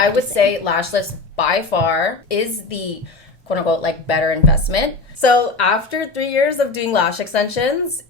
I would say lash lifts by far is the quote unquote like better investment. So after 3 years of doing lash extensions,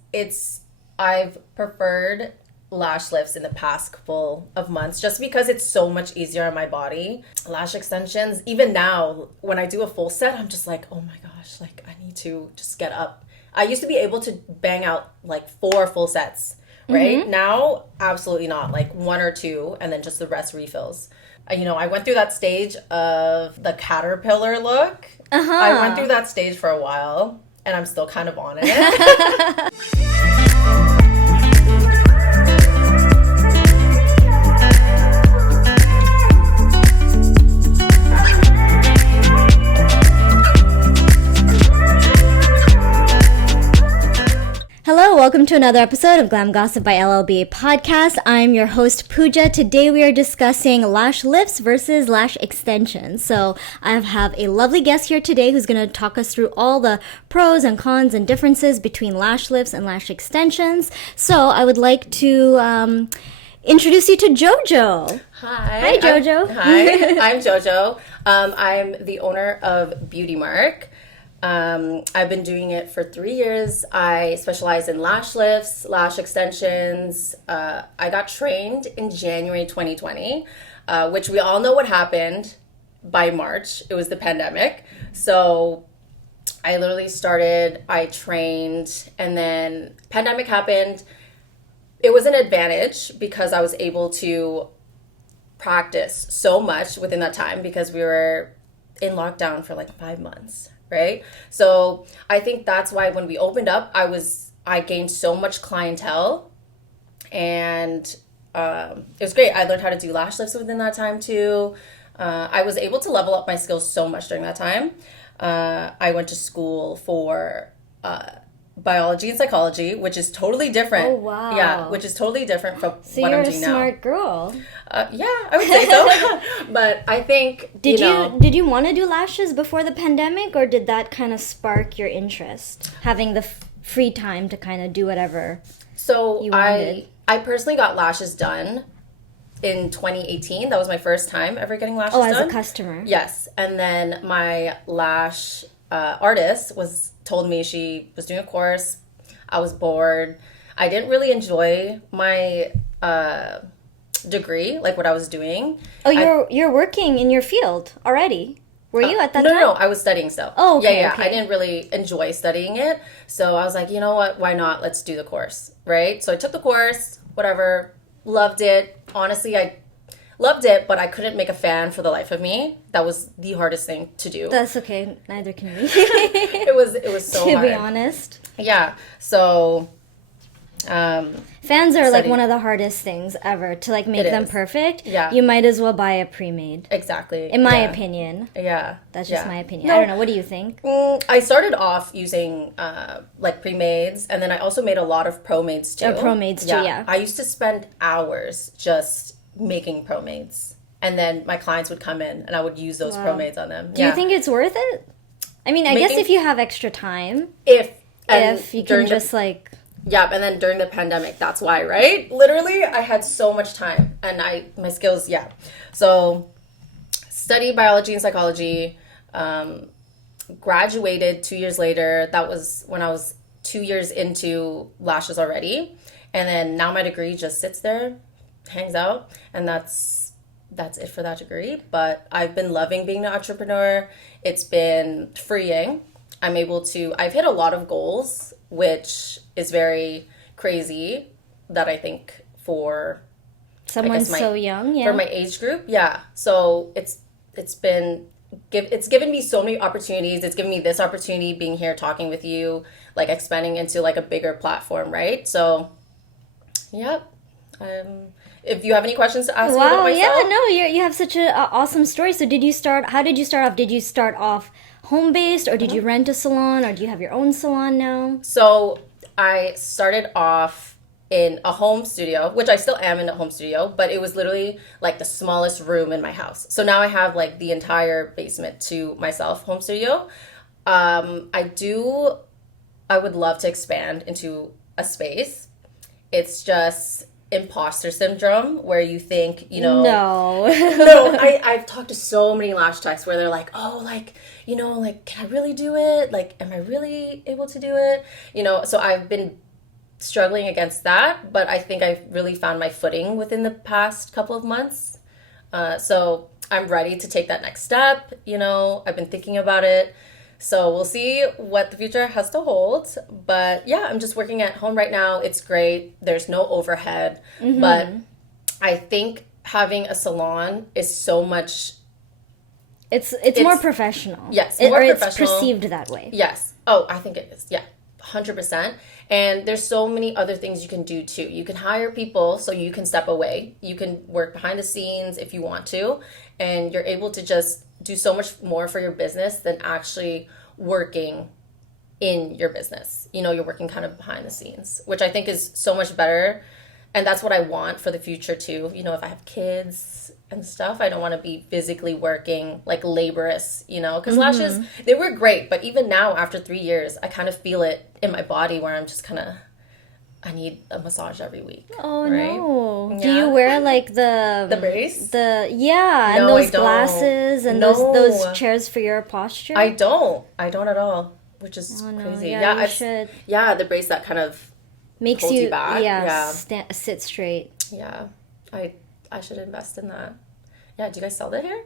I've preferred lash lifts in the past couple of months just because it's so much easier on my body. Lash extensions, even now when I do a full set, I'm just like, oh my gosh, like I need to just get up. I used to be able to bang out like 4 full sets, right? Now, absolutely not, like 1 or 2 and then just the rest refills. I went through that stage of the caterpillar look. I went through that stage for a while and I'm still kind of on it. Hello, welcome to another episode of Glam Gossip by LLBA Podcast. I'm your host, Puja. Today we are discussing lash lifts versus lash extensions. So I have a lovely guest here today who's going to talk us through all the pros and cons and differences between lash lifts and lash extensions. So I would like to introduce you to Jojo. Hi, Jojo. I'm Jojo. I'm the owner of Beauty Mark. I've been doing it for 3 years. I specialize in lash lifts, lash extensions. I got trained in January 2020, which we all know what happened by March. It was the pandemic. So I literally I trained, and then pandemic happened. It was an advantage because I was able to practice so much within that time because we were in lockdown for like 5 months. Right? So I think that's why when we opened up, I gained so much clientele, and it was great. I learned how to do lash lifts within that time too. I was able to level up my skills so much during that time. I went to school for biology and psychology, which is totally different. Oh, wow. Yeah, which is totally different from So what you're I'm a doing now. smart girl. Yeah, I would say so. But I think, Did you want to do lashes before the pandemic, or did that kind of spark your interest, having the free time to kind of do whatever you wanted? I personally got lashes done in 2018. That was my first time ever getting lashes done. Oh, as a customer. Yes. And then my lash artist told me she was doing a course. I was bored. I didn't really enjoy my degree, like what I was doing. Oh, you're working in your field already. Were you at that time? No, I was studying still. Oh, okay, Yeah. okay. I didn't really enjoy studying it. So I was like, you know what? Why not? Let's do the course, right? So I took the course, whatever, loved it. Honestly, I loved it, but I couldn't make a fan for the life of me. That was the hardest thing to do. That's okay. Neither can we. It was so hard. To be honest. Yeah. So fans are like one of the hardest things ever to like make them perfect. Yeah. You might as well buy a pre-made. Exactly. In my opinion. Yeah. That's just my opinion. No. I don't know. What do you think? I started off using like pre-mades, and then I also made a lot of pro-mades too. Pro-mades too, yeah. I used to spend hours just making pro-mades, and then my clients would come in and I would use those pro-mades on them. Do you think it's worth it? I mean, I guess if you have extra time. If you can just like... Yeah, and then during the pandemic, that's why, right? Literally, I had so much time, and my skills, yeah. So, studied biology and psychology, graduated 2 years later. That was when I was 2 years into lashes already. And then now my degree just sits there, hangs out, and that's it for that degree. But I've been loving being an entrepreneur. It's been freeing. I've hit a lot of goals, which is very crazy that I think for someone so young, for my age group, yeah. So it's given me so many opportunities. It's given me this opportunity being here talking with you, like expanding into like a bigger platform, right? So, yep. If you have any questions to ask me about myself. Yeah, no, you have such an awesome story. So how did you start off? Did you start off home-based, or did you rent a salon, or do you have your own salon now? So I started off in a home studio, which I still am in a home studio, but it was literally like the smallest room in my house. So now I have like the entire basement to myself, home studio. I would love to expand into a space. It's just imposter syndrome where you think, No. no, I've talked to so many lash techs where they're like, oh, like, like, can I really do it? Like, am I really able to do it? So I've been struggling against that, but I think I've really found my footing within the past couple of months. So I'm ready to take that next step. I've been thinking about it. So we'll see what the future has to hold. But yeah, I'm just working at home right now. It's great. There's no overhead. Mm-hmm. But I think having a salon is so much... It's more professional. Yes, more professional. It's perceived that way. Yes. Oh, I think it is. Yeah, 100%. And there's so many other things you can do too. You can hire people so you can step away. You can work behind the scenes if you want to. And you're able to just do so much more for your business than actually working in your business. You're working kind of behind the scenes, which I think is so much better. And that's what I want for the future too. If I have kids and stuff, I don't want to be physically working like laborious, because lashes, they were great. But even now, after 3 years, I kind of feel it in my body where I'm just kind of, I need a massage every week. Oh, right? no. Yeah. Do you wear like the brace? Yeah, and those glasses and those chairs for your posture? I don't at all, which is crazy. Yeah, you should. Yeah, the brace that kind of makes holds you back. Sit straight. Yeah, I should invest in that. Yeah, do you guys sell that here?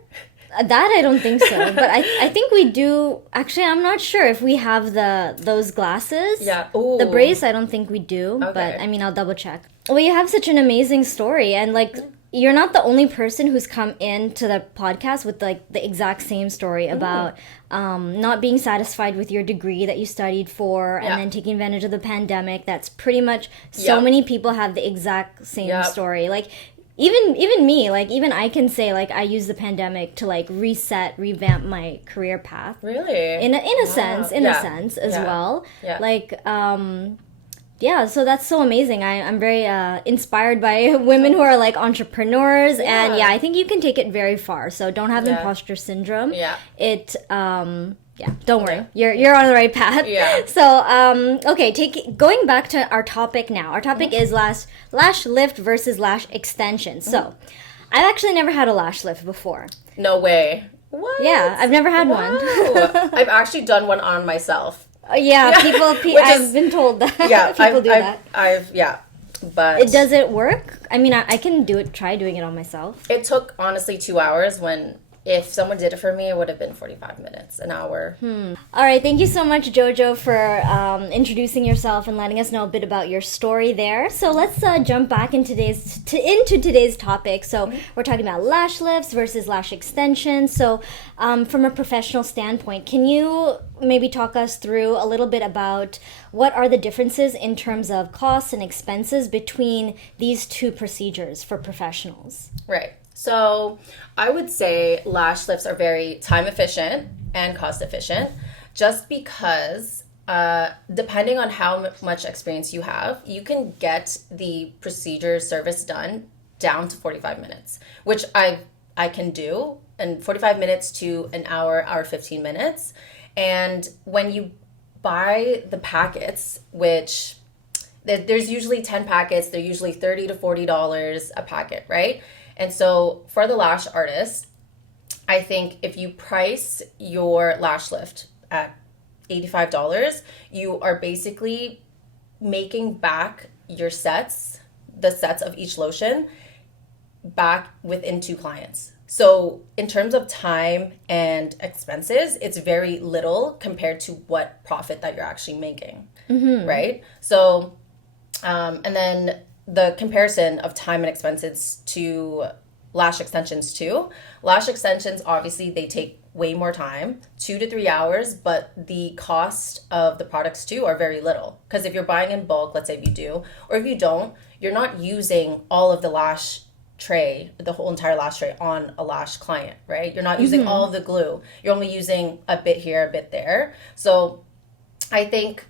That I don't think so, but I think we do. Actually, I'm not sure if we have those glasses. Yeah. Ooh. The brace, I don't think we do, but I mean, I'll double check. Well, you have such an amazing story, and like you're not the only person who's come into the podcast with like the exact same story about not being satisfied with your degree that you studied for, and then taking advantage of the pandemic. That's pretty much so many people have the exact same story. Like. Even me, like, even I can say, like, I use the pandemic to, like, revamp my career path. Really? In a sense as well. Yeah. Like, so that's so amazing. I'm very inspired by women who are, like, entrepreneurs. Yeah. And, I think you can take it very far. So don't have imposter syndrome. Yeah. Don't worry. You're on the right path. Yeah. So, going back to our topic now. Our topic is lash lift versus lash extension. So, I've actually never had a lash lift before. No way. What? Yeah, I've never had one. I've actually done one on myself. I've been told that. Yeah, people do that. But does it work? I mean, I can try doing it on myself. It took, honestly, 2 hours when... If someone did it for me, it would have been 45 minutes, an hour. All right. Thank you so much, Jojo, for introducing yourself and letting us know a bit about your story there. So let's jump back into today's topic. So we're talking about lash lifts versus lash extensions. So from a professional standpoint, can you maybe talk us through a little bit about what are the differences in terms of costs and expenses between these two procedures for professionals? Right. So I would say lash lifts are very time efficient and cost efficient just because depending on how much experience you have, you can get the procedure service done down to 45 minutes, which I can do, and 45 minutes to an hour 15 minutes. And when you buy the packets, which there's usually 10 packets, they're usually $30 to $40 a packet, right? And so for the lash artist, I think if you price your lash lift at $85, you are basically making back the sets of each lotion back within 2 clients. So in terms of time and expenses, it's very little compared to what profit that you're actually making, right? So, and then the comparison of time and expenses to lash extensions too. Lash extensions, obviously, they take way more time, 2 to 3 hours, but the cost of the products too are very little. Because if you're buying in bulk, let's say if you do, or if you don't, you're not using all of the lash tray, the whole entire lash tray on a lash client, right? You're not using all of the glue. You're only using a bit here, a bit there. So I think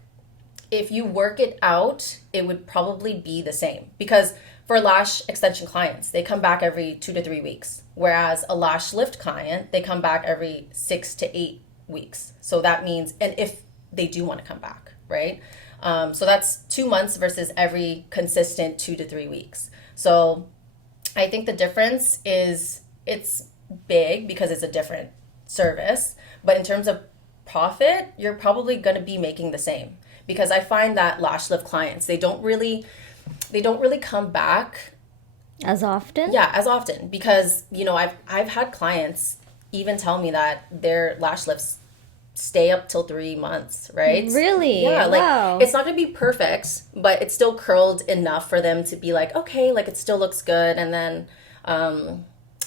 if you work it out, it would probably be the same. Because for lash extension clients, they come back every 2 to 3 weeks. Whereas a lash lift client, they come back every 6 to 8 weeks. So that means, and if they do want to come back, right? So that's 2 months versus every consistent 2 to 3 weeks. So I think the difference is it's big because it's a different service. But in terms of profit, you're probably going to be making the same. Because I find that lash lift clients, they don't really come back As often? yeah, as often, because I've had clients even tell me that their lash lifts stay up till 3 months, right? Really? Yeah, like Wow. it's not gonna be perfect, but it's still curled enough for them to be like, okay, like it still looks good, and then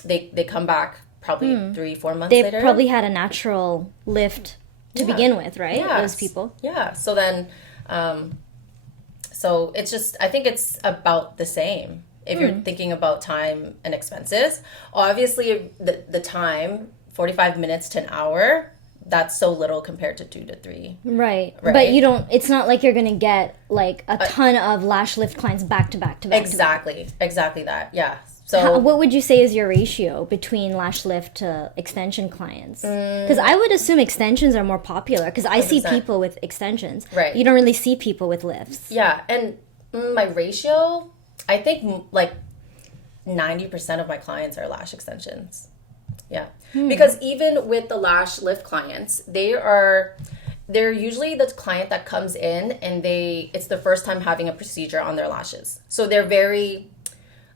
they come back probably 3-4 months They later. probably had a natural lift to begin with, right? Yeah. Those people. Yeah. So then, so it's just, I think it's about the same if you're thinking about time and expenses. Obviously, the time, 45 minutes to an hour, that's so little compared to 2 to 3. Right. Right. But you don't, it's not like you're going to get like a ton of lash lift clients back to back to back. Exactly that. Yeah. So What would you say is your ratio between lash lift to extension clients? Because I would assume extensions are more popular because I see 100%. people with extensions. Right. You don't really see people with lifts. yeah, and my ratio, I think like 90% of my clients are lash extensions. Yeah. Because even with the lash lift clients, they're usually the client that comes in and it's the first time having a procedure on their lashes. So they're very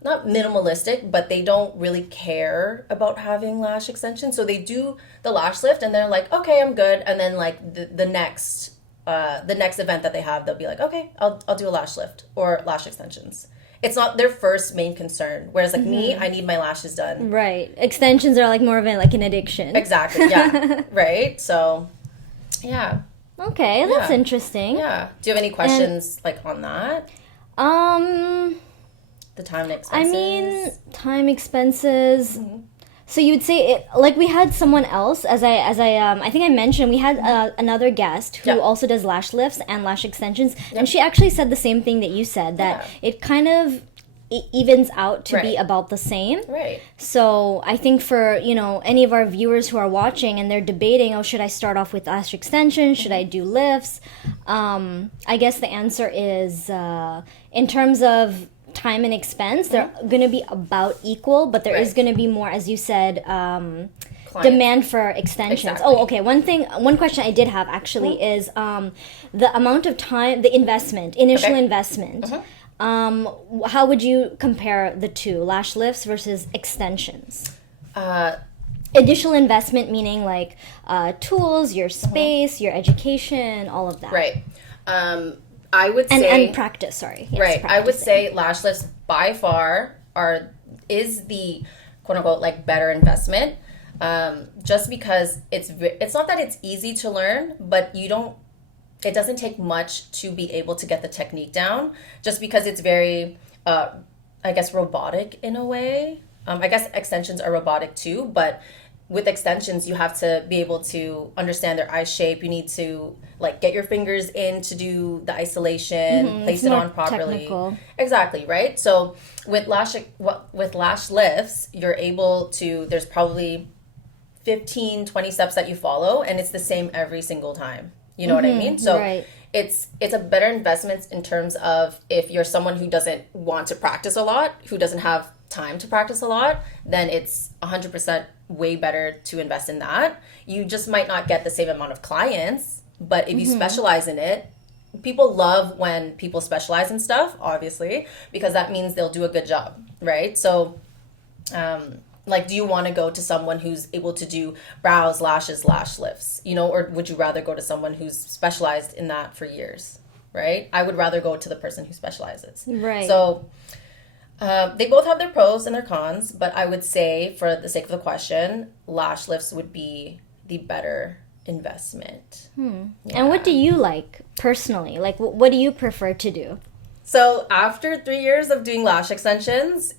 not minimalistic, but they don't really care about having lash extensions. So they do the lash lift and they're like, okay, I'm good. And then like the next event that they have, they'll be like, okay, I'll do a lash lift or lash extensions. It's not their first main concern. Whereas like me, I need my lashes done. Right. Extensions are like more of an addiction. Exactly. Yeah. Right. So, yeah. Okay, that's Yeah. interesting. Yeah. Do you have any questions like on that? The time and I expenses? mean, time, expenses. So you would say it like we had someone else I think I mentioned we had another guest who Yeah. also does lash lifts and lash extensions, and she actually said the same thing that you said, that it kind of evens out to be Right. about the same. Right. So I think for any of our viewers who are watching and they're debating, oh, should I start off with lash extensions? Should I do lifts? I guess the answer is in terms of time and expense, they're going to be about equal, but there is Right. going to be more, as you said, Client. demand for extensions. Exactly. Oh, okay. One question I did have actually is the amount of time, the initial Okay. investment. How would you compare the two, lash lifts versus extensions? Initial investment meaning like tools, your space, your education, all of that. Right. I would say And practice. Sorry. Yes, right. I would practicing. say lash lifts by far is the quote unquote like better investment. Just because it's not that it's easy to learn, but it doesn't take much to be able to get the technique down, just because it's very I guess robotic in a way. I guess extensions are robotic too, but with extensions you have to be able to understand their eye shape. You need to like get your fingers in to do the isolation, place it's it more on properly. technical. Exactly, right? So with lash lifts, you're able to, there's probably 15-20 steps that you follow, and it's the same every single time. You know what I mean? So right. it's a better investment in terms of if you're someone who doesn't want to practice a lot, who doesn't have time to practice a lot, then it's 100% way better to invest in that. You just might not get the same amount of clients, but if you specialize in it, people love when people specialize in stuff, obviously, because that means they'll do a good job, right? So like, do you want to go to someone who's able to do brows, lashes, lash lifts, or would you rather go to someone who's specialized in that for years, right? I would rather go to the person who specializes. Right. So they both have their pros and their cons, but I would say, for the sake of the question, lash lifts would be the better investment. And what do you like personally? Like, what do you prefer to do? So after 3 years of doing lash extensions,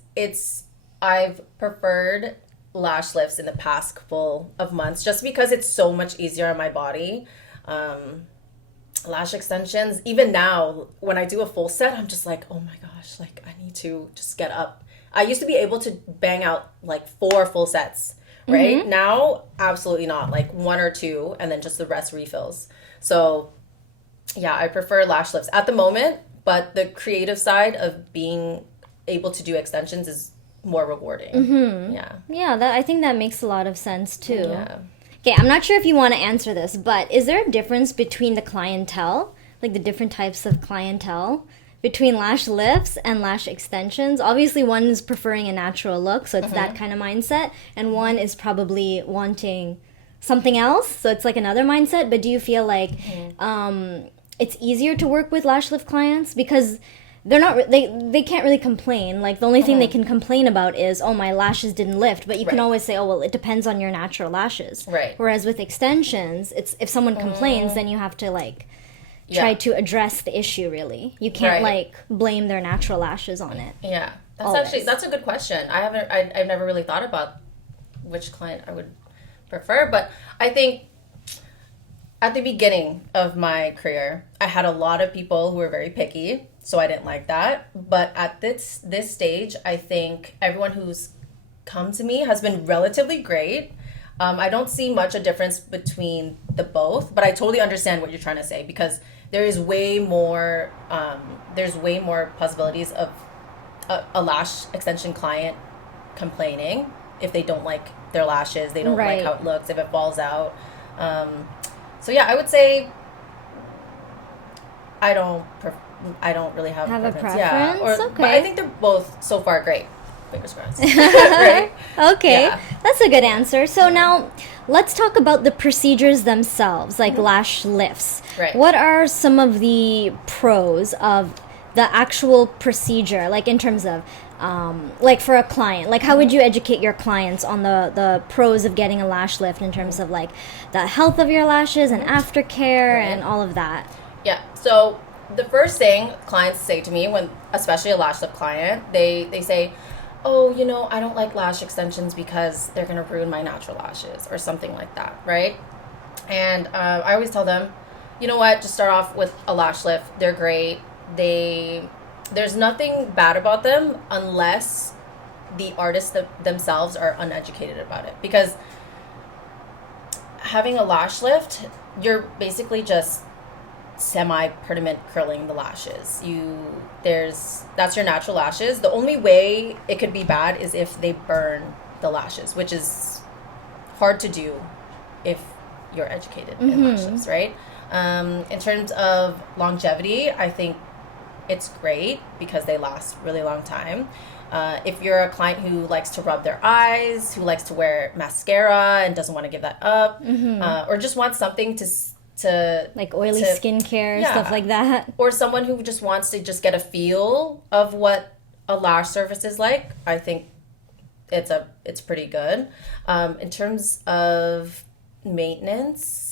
I've preferred lash lifts in the past couple of months, just because it's so much easier on my body. Lash extensions, even now, when I do a full set, I'm just like, oh my gosh, like I need to just get up. I used to be able to bang out like 4 full sets, right? Now, absolutely not. Like 1 or 2, and then just the rest refills. So yeah, I prefer lash lifts at the moment, but the creative side of being able to do extensions is more rewarding. Yeah, I think that makes a lot of sense too. Yeah. Okay, I'm not sure if you want to answer this, but is there a difference between the clientele, like the different types of clientele, between lash lifts and lash extensions? Obviously, one is preferring a natural look, so it's that kind of mindset, and one is probably wanting something else, so it's like another mindset. But do you feel like it's easier to work with lash lift clients because they're not they can't really complain? Like the only thing they can complain about is, oh, my lashes didn't lift, but you can always say, oh, well, it depends on your natural lashes. Right. Whereas with extensions, it's if someone complains, then you have to like try to address the issue. Really, you can't like blame their natural lashes on it. Yeah, that's a good question. I've never really thought about which client I would prefer, but I think at the beginning of my career, I had a lot of people who were very picky, so I didn't like that. But at this stage, I think everyone who's come to me has been relatively great. I don't see much a difference between the both, but I totally understand what you're trying to say, because there is way more possibilities of a lash extension client complaining if they don't like their lashes, they don't like how it looks, if it falls out. So yeah, I would say I don't really have a preference. Yeah, okay. But I think they're both so far great. Fingers crossed. Right? Okay, yeah. That's a good answer. So now let's talk about the procedures themselves, like lash lifts. Right. What are some of the pros of the actual procedure, like in terms of like for a client, like how would you educate your clients on the pros of getting a lash lift in terms of like the health of your lashes and aftercare and all of that? Yeah. So the first thing clients say to me, when especially a lash lift client, they say, oh, I don't like lash extensions because they're going to ruin my natural lashes or something like that, right? And I always tell them, you know what, just start off with a lash lift. They're great. There's nothing bad about them unless the artists themselves are uneducated about it. Because having a lash lift, you're basically just semi-permanent curling the lashes. That's your natural lashes. The only way it could be bad is if they burn the lashes, which is hard to do if you're educated in lash lifts, right? In terms of longevity, I think it's great because they last really long time. If you're a client who likes to rub their eyes, who likes to wear mascara and doesn't want to give that up, or just wants something to like oily skincare, stuff like that, or someone who just wants to just get a feel of what a lash surface is like, I think it's pretty good. In terms of maintenance,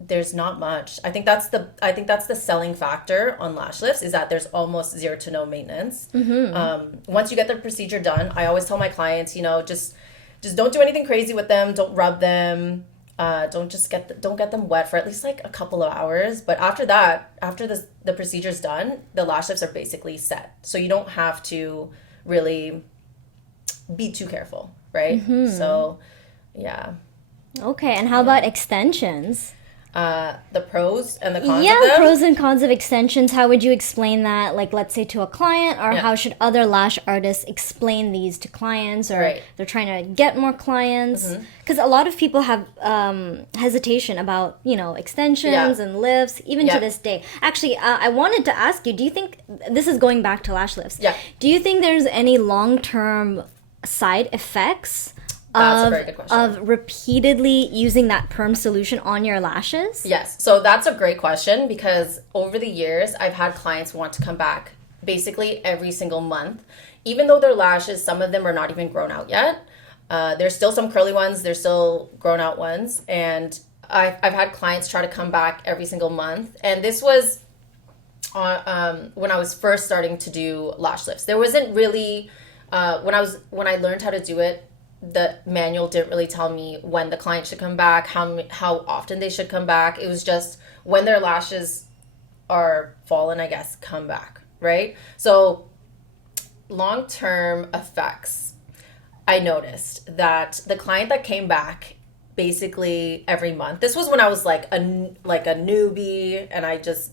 there's not much. I think that's the selling factor on lash lifts, is that there's almost zero to no maintenance. Once you get the procedure done, I always tell my clients, just don't do anything crazy with them. Don't rub them. Don't get them wet for at least like a couple of hours. But after that, after the procedure's done, the lash lifts are basically set. So you don't have to really be too careful, right? So, yeah. Okay, and how about extensions? The pros and the cons of them? them? Pros and cons of extensions. How would you explain that, like, let's say to a client, or how should other lash artists explain these to clients, or they're trying to get more clients? Because a lot of people have hesitation about, extensions and lifts, even to this day. Actually, I wanted to ask you, do you think, this is going back to lash lifts, do you think there's any long-term side effects that's a very good question. Of repeatedly using that perm solution on your lashes? Yes. So that's a great question, because over the years, I've had clients want to come back basically every single month, even though their lashes, some of them are not even grown out yet. There's still some curly ones. There's still grown out ones. And I've had clients try to come back every single month. And this was when I was first starting to do lash lifts. There wasn't really, when I learned how to do it, the manual didn't really tell me when the client should come back, how often they should come back. It was just when their lashes are fallen, I guess, come back, right? So long-term effects, I noticed that the client that came back basically every month, this was when I was like a newbie and I just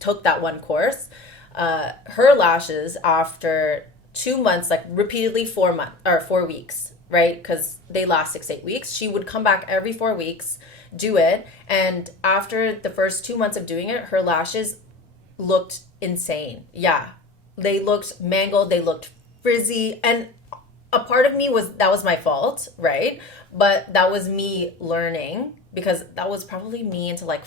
took that one course. her lashes after 2 months, like repeatedly 4 weeks, right? Because they last 6 to 8 weeks. She would come back every 4 weeks, do it. And after the first 2 months of doing it, her lashes looked insane. Yeah. They looked mangled. They looked frizzy. And a part of me that was my fault, right? But that was me learning, because that was probably me into like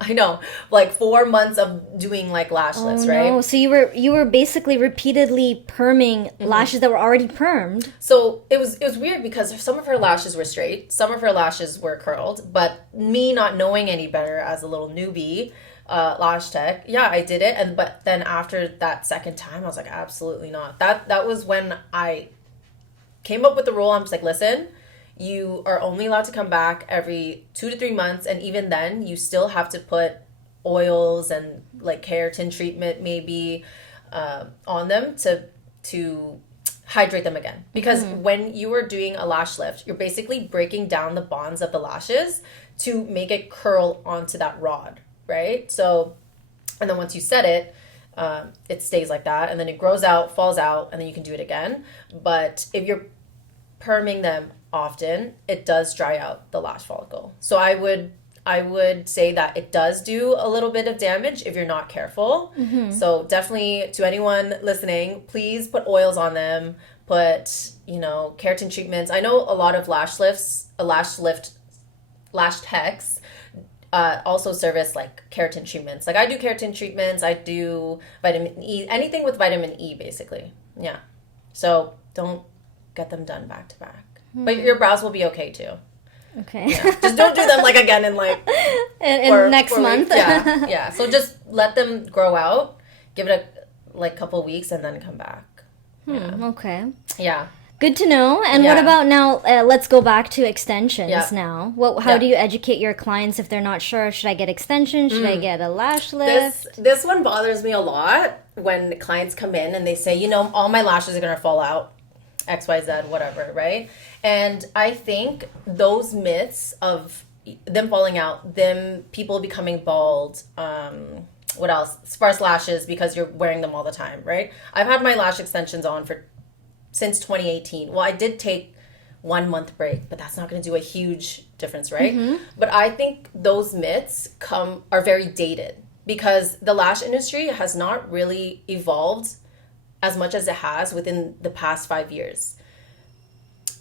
I know, like 4 months of doing like lash lifts, right? No. So you were basically repeatedly perming lashes that were already permed. So it was weird, because some of her lashes were straight, some of her lashes were curled, but me not knowing any better as a little newbie lash tech, yeah, I did it. But then after that second time, I was like, absolutely not. That was when I came up with the rule. I'm just like, listen, you are only allowed to come back every 2 to 3 months. And even then, you still have to put oils and like keratin treatment maybe on them to hydrate them again. Because when you are doing a lash lift, you're basically breaking down the bonds of the lashes to make it curl onto that rod, right? So, and then once you set it, it stays like that. And then it grows out, falls out, and then you can do it again. But if you're perming them often, it does dry out the lash follicle. So I would say that it does do a little bit of damage if you're not careful. So definitely, to anyone listening, please put oils on them, put, keratin treatments. I know a lot of lash techs also service like keratin treatments. Like I do keratin treatments, I do vitamin E, anything with vitamin E basically. Yeah. So don't get them done back to back. But your brows will be okay too. Okay. Yeah. Just don't do them like again in like in next month. Yeah. So just let them grow out, give it a couple weeks, and then come back. Okay. Yeah. Good to know. And what about now? Let's go back to extensions now. How do you educate your clients if they're not sure? Should I get extensions? Should I get a lash lift? This one bothers me a lot when clients come in and they say, all my lashes are gonna fall out, XYZ, whatever, right? And I think those myths of them falling out, them people becoming bald, what else? Sparse lashes because you're wearing them all the time, right? I've had my lash extensions on since 2018. Well, I did take 1 month break, but that's not going to do a huge difference, right? But I think those myths are very dated, because the lash industry has not really evolved as much as it has within the past 5 years.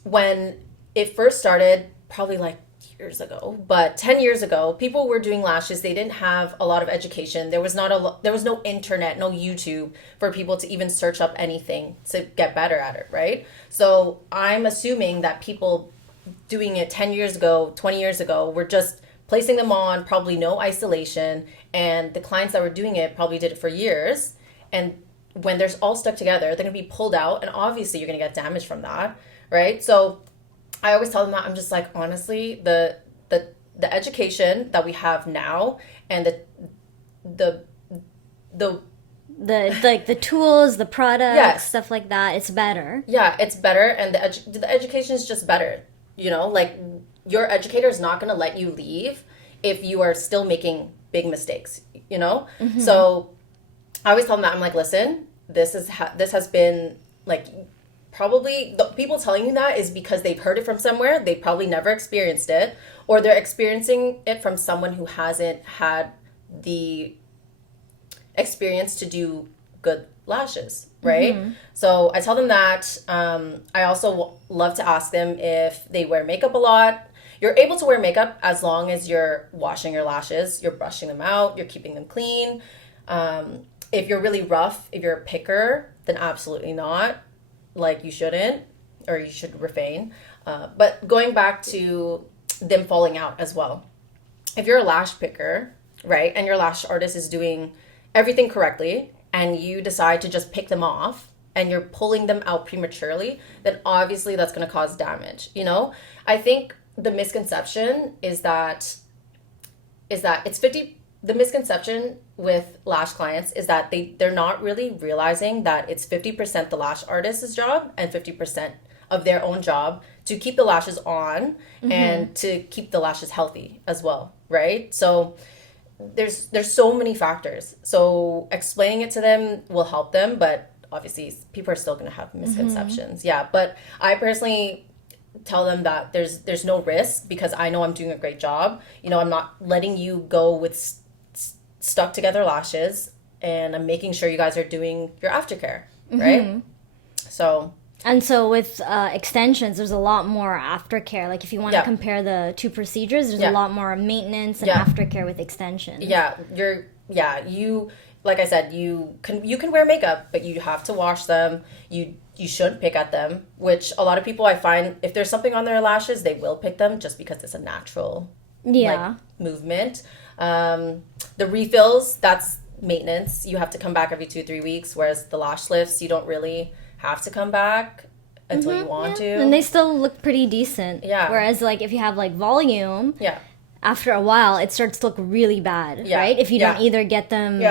When it first started, probably like years ago, but 10 years ago, people were doing lashes. They didn't have a lot of education. There was no internet, no YouTube for people to even search up anything to get better at it, right? So I'm assuming that people doing it 10 years ago, 20 years ago, were just placing them on, probably no isolation, and the clients that were doing it probably did it for years. And when they're all stuck together, they're going to be pulled out, and obviously you're going to get damage from that, right? So I always tell them that. I'm just like, honestly, the education that we have now, and the tools, the products, yes, stuff like that, it's better. Yeah, it's better, and the education is just better. Like your educator is not going to let you leave if you are still making big mistakes. So I always tell them that. I'm like, listen, this has been like, probably the people telling you that is because they've heard it from somewhere. They probably never experienced it, or they're experiencing it from someone who hasn't had the experience to do good lashes, right? So I tell them that. I also love to ask them if they wear makeup a lot. You're able to wear makeup as long as you're washing your lashes, you're brushing them out, you're keeping them clean. If you're really rough, if you're a picker, then absolutely not. Like you shouldn't, or you should refrain. But going back to them falling out as well. If you're a lash picker, right, and your lash artist is doing everything correctly, and you decide to just pick them off, and you're pulling them out prematurely, then obviously that's going to cause damage. I think the misconception is that it's 50. The misconception with lash clients is that they're not really realizing that it's 50% the lash artist's job and 50% of their own job to keep the lashes on and to keep the lashes healthy as well, right? So there's so many factors. So explaining it to them will help them, but obviously people are still going to have misconceptions. Yeah, but I personally tell them that there's no risk because I know I'm doing a great job. You know, I'm not letting you go with stuck together lashes, and I'm making sure you guys are doing your aftercare, right? So. And so with extensions, there's a lot more aftercare. Like if you want to compare the two procedures, there's a lot more maintenance and aftercare with extensions. You like I said, you can wear makeup, but you have to wash them. You shouldn't pick at them, which a lot of people I find if there's something on their lashes, they will pick them just because it's a natural movement. The refills, that's maintenance. You have to come back every 2-3 weeks, whereas the lash lifts, you don't really have to come back until you want to. And they still look pretty decent. Yeah. Whereas, like, if you have, like, volume, after a while, it starts to look really bad, right? If you don't either get them...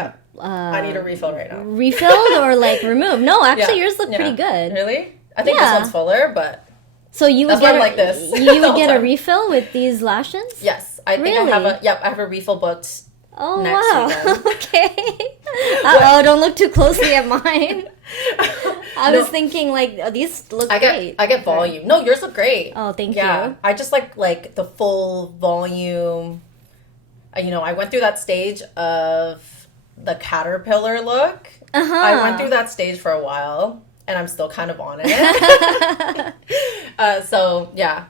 I need a refill right now. Refilled or, like, removed. No, actually, yours look pretty good. Really? I think this one's fuller, but... So you would get like this. You would get a refill with these lashes? Yes. I think I have a refill booked next weekend. Okay. Uh-oh, don't look too closely at mine. I was thinking, like, oh, these look great. I get volume. No, yours look great. Oh, thank you. I just like the full volume. You know, I went through that stage of the caterpillar look. I went through that stage for a while, and I'm still kind of on it. So, yeah.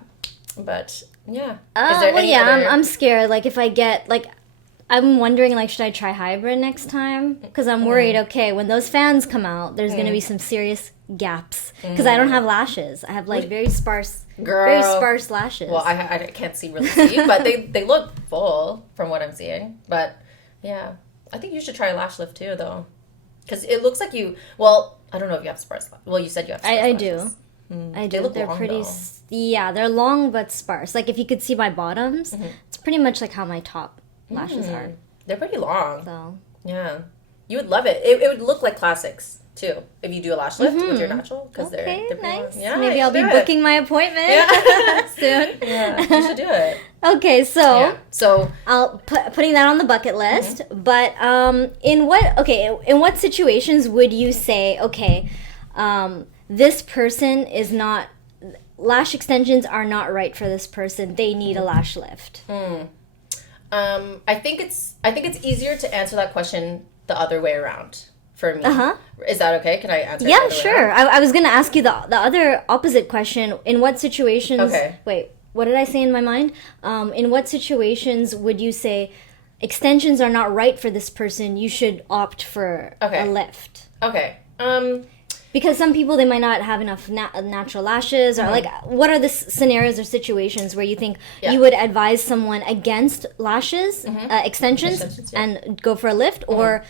But, yeah. Is there any other... I'm scared. Like, if I get, like... I'm wondering, like, should I try hybrid next time? Because I'm worried, okay, when those fans come out, there's going to be some serious gaps. Because I don't have lashes. I have, like, very sparse lashes. Well, I can't really see, but they look full from what I'm seeing. But, yeah. I think you should try a lash lift, too, though. Because it looks like you... Well, I don't know if you have sparse lashes. Well, you said you have sparse lashes. I do. They're long, pretty... Yeah, they're long but sparse. Like, if you could see my bottoms, it's pretty much like how my top... lashes are. They're pretty long. So yeah, you would love it. It would look like classics too if you do a lash lift with your natural because they're nice. Yeah, maybe I'll be booking my appointment soon. Yeah, you should do it. Okay, so I'll putting that on the bucket list. But in what situations would you say this person is not lash extensions are not right for this person? They need a lash lift. I think it's easier to answer that question the other way around for me. Is that okay? Can I answer? Yeah, sure. I was gonna ask you the other opposite question. In what situations? Okay. Wait, what did I say in my mind? In what situations would you say extensions are not right for this person? You should opt for a lift. Okay. Because some people, they might not have enough natural lashes, or like, what are the scenarios or situations where you think you would advise someone against lashes, extensions, and go for a lift, or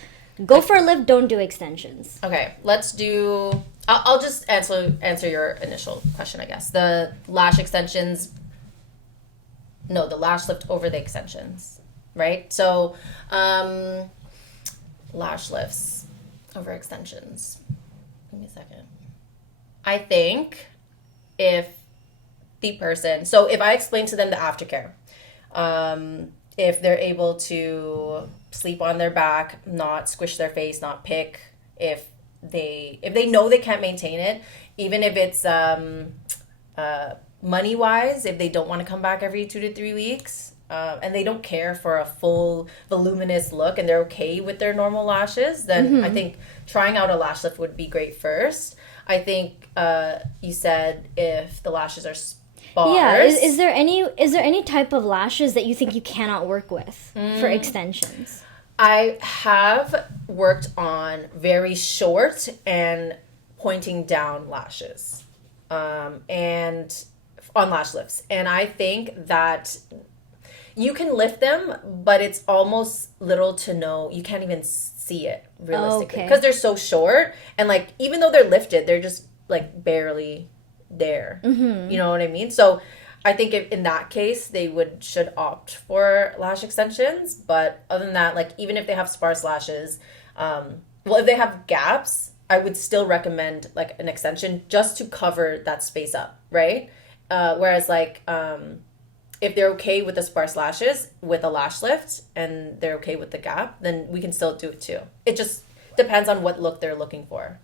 go for a lift, don't do extensions? Okay, let's do... I'll just answer your initial question, I guess. The lash extensions... No, the lash lift over the extensions, right? So, lash lifts over extensions... Give me a second. I think if the person... So if I explain to them the aftercare, if they're able to sleep on their back, not squish their face, not pick, if they know they can't maintain it, even if it's money-wise, if they don't want to come back every 2 to 3 weeks, and they don't care for a full voluminous look and they're okay with their normal lashes, then I think trying out a lash lift would be great first. I think you said if the lashes are sparse. Yeah, is there any type of lashes that you think you cannot work with for extensions? I have worked on very short and pointing down lashes, and on lash lifts, and I think that you can lift them, but it's almost little to no. You can't even see it realistically because they're so short, and like even though they're lifted, they're just like barely there. You know what I mean? So I think if, in that case, they should opt for lash extensions. But other than that, like even if they have sparse lashes, if they have gaps, I would still recommend like an extension just to cover that space up, right? Whereas like if they're okay with the sparse lashes with a lash lift and they're okay with the gap, then we can still do it too. It just depends on what look they're looking for.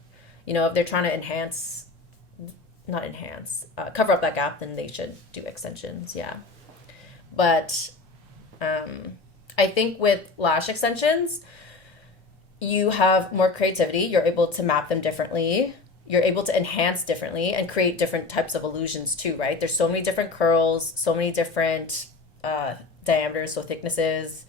You know, if they're trying to cover up that gap, then they should do extensions. Yeah. But I think with lash extensions, you have more creativity. You're able to map them differently. You're able to enhance differently and create different types of illusions too, right? There's so many different curls, so many different diameters, so thicknesses.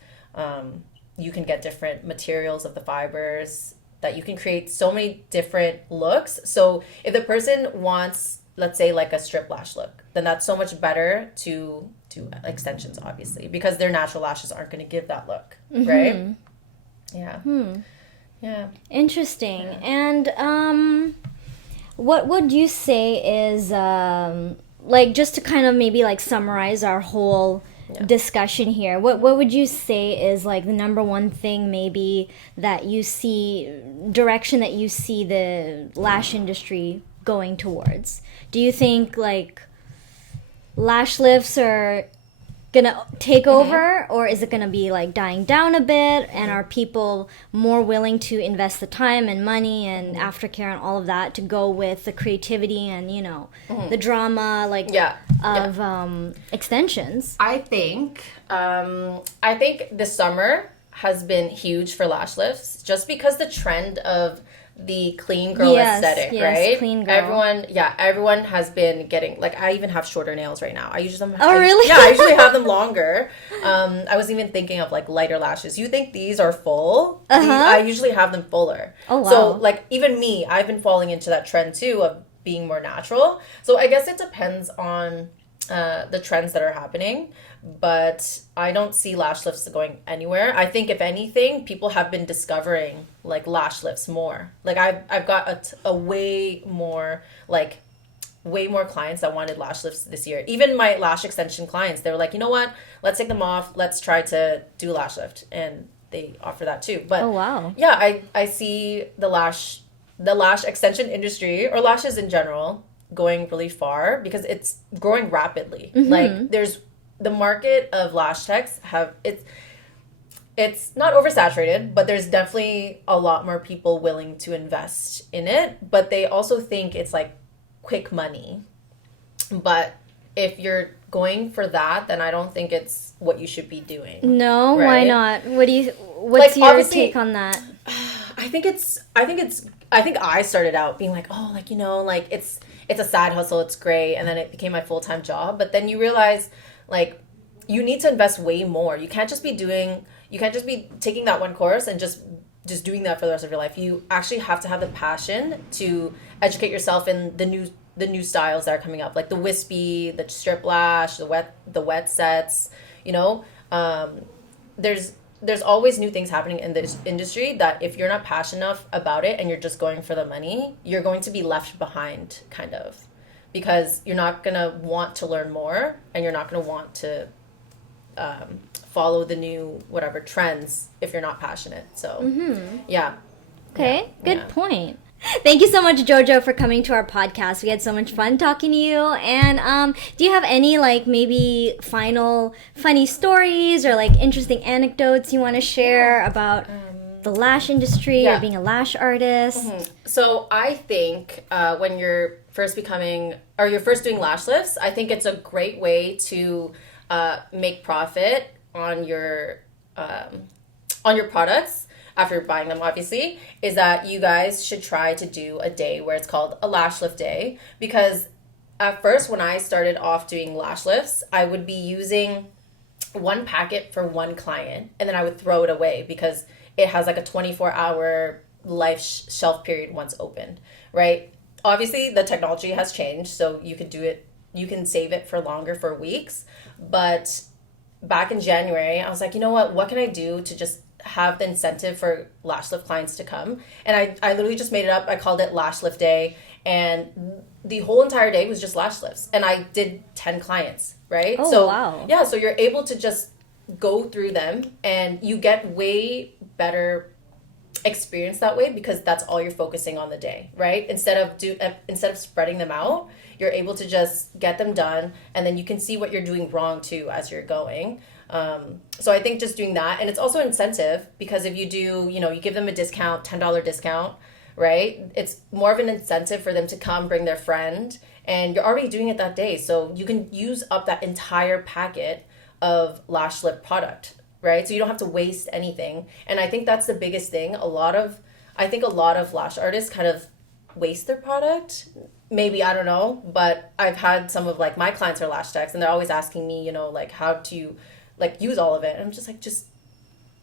You can get different materials of the fibers that you can create so many different looks. So if the person wants, let's say, like a strip lash look, then that's so much better to do extensions, obviously, because their natural lashes aren't going to give that look, right? Yeah. Yeah. Interesting. Yeah. And what would you say is like, just to kind of maybe like summarize our whole discussion here, what would you say is like the number one thing maybe that you see, direction that you see the lash industry going towards? Do you think like lash lifts are gonna take over, or is it gonna be like dying down a bit, and are people more willing to invest the time and money and aftercare and all of that to go with the creativity and, you know, the drama of extensions? I think this summer has been huge for lash lifts, just because the trend of the clean girl aesthetic, right? Clean girl. Everyone has been getting, like, I even have shorter nails right now. I usually really? I usually have them longer. I was even thinking of like lighter lashes. You think these are full? I usually have them fuller. Oh wow. So like even me, I've been falling into that trend too of being more natural. So I guess it depends on the trends that are happening, but I don't see lash lifts going anywhere. I think if anything, people have been discovering like lash lifts more. Like I've got a way more clients that wanted lash lifts this year. Even my lash extension clients, they were like, you know what? Let's take them off. Let's try to do lash lift, and they offer that too. But oh wow. Yeah, I see the lash extension industry, or lashes in general, going really far because it's growing rapidly. Like there's the market of lash techs it's not oversaturated, but there's definitely a lot more people willing to invest in it, but they also think it's like quick money. But if you're going for that, then I don't think it's what you should be doing. No, right? Why not? What's like, your take on that? I think I started out being like, oh, like, you know, like it's a side hustle, it's great, and then it became my full-time job. But then you realize, like, you need to invest way more. You can't just be taking that one course and just doing that for the rest of your life. You actually have to have the passion to educate yourself in the new styles that are coming up, like the wispy, the strip lash, the wet sets. You know, there's always new things happening in this industry that if you're not passionate enough about it and you're just going for the money, you're going to be left behind, kind of, because you're not going to want to learn more, and you're not going to want to follow the new whatever trends if you're not passionate. So yeah. Okay, good point. Thank you so much, Jojo, for coming to our podcast. We had so much fun talking to you. And do you have any, like, maybe final funny stories or, like, interesting anecdotes you want to share about the lash industry or being a lash artist? So I think when you're first doing lash lifts, I think it's a great way to make profit on your products after buying them, obviously, is that you guys should try to do a day where it's called a lash lift day. Because at first, when I started off doing lash lifts, I would be using one packet for one client, and then I would throw it away because it has like a 24-hour life shelf period once opened, right? Obviously, the technology has changed, so you can save it for longer, for weeks. But back in January, I was like, you know what can I do to just have the incentive for lash lift clients to come? And I literally just made it up. I called it Lash Lift Day, and the whole entire day was just lash lifts, and I did 10 clients, right? Oh, wow. Yeah, so you're able to just go through them, and you get way better experience that way because that's all you're focusing on the day, right? Instead of spreading them out, you're able to just get them done, and then you can see what you're doing wrong too as you're going. So I think just doing that, and it's also an incentive because if you do, you give them a discount, $10 discount, right? It's more of an incentive for them to come bring their friend, and you're already doing it that day. So you can use up that entire packet of lash lift product, right? So you don't have to waste anything. And I think that's the biggest thing. I think a lot of lash artists kind of waste their product. Maybe, I don't know, but I've had some of like my clients are lash techs, and they're always asking me, like how to like use all of it. And I'm just like, just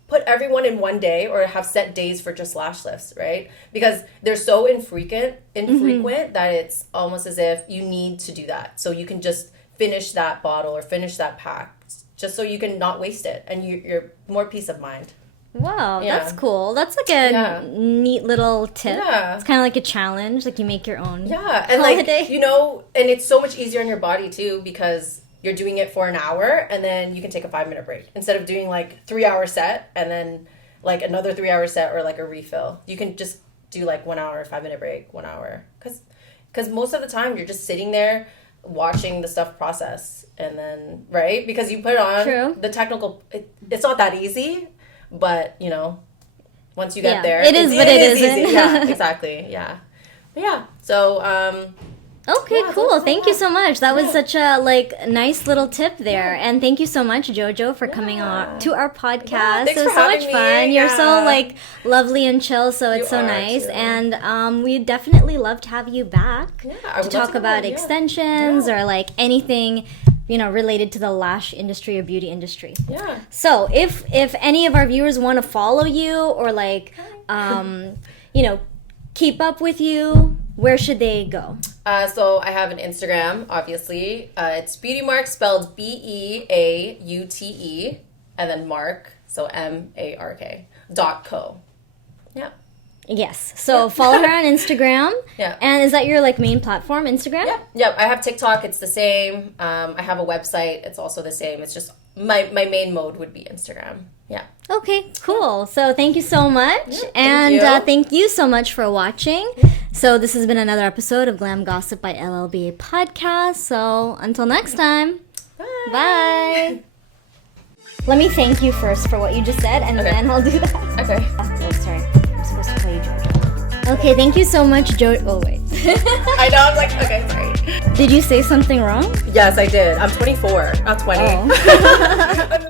put everyone in one day or have set days for just lash lifts, right? Because they're so infrequent that it's almost as if you need to do that. So you can just finish that bottle or finish that pack just so you can not waste it, and you're more peace of mind. Wow, that's cool. That's like a neat little tip. Yeah. It's kind of like a challenge, like you make your own and holiday. And it's so much easier on your body too because you're doing it for an hour and then you can take a 5-minute break instead of doing like 3-hour set and then like another 3-hour set or like a refill. You can just do like 1 hour, 5-minute break, 1 hour. Because most of the time you're just sitting there watching the stuff process and then, right? Because you put on the technical, it's not that easy, but once you get there, it is, but it isn't. Easy. Yeah, exactly. Yeah. But yeah. So, okay, cool. Thank you so much. That was such a nice little tip there. And thank you so much, Jojo, for coming on to our podcast. Thanks it was for so having much me. fun. You're so lovely and chill, so it's so nice. Too. And we definitely love to have you back to talk about extensions or anything related to the lash industry or beauty industry. Yeah. So if any of our viewers want to follow you or keep up with you, where should they go? So I have an Instagram, obviously. It's Beauty Mark, spelled BEAUTE, and then Mark, so MARK.co. Yeah. Yes. So follow her on Instagram. Yeah. And is that your main platform, Instagram? Yeah. Yeah. I have TikTok. It's the same. I have a website. It's also the same. It's just my main mode would be Instagram. Yeah. Okay, cool. So thank you so much. Thank you so much for watching. So this has been another episode of Glam Gossip by LLBA Podcast. So until next time. Bye. Bye. Let me thank you first for what you just said, and then I'll do that. Okay. Oh, sorry. I'm supposed to call you Jojo. Okay, thank you so much, Jojo. Oh, wait. I know, I'm like, okay, sorry. Did you say something wrong? Yes, I did. I'm 24, not 20. Oh.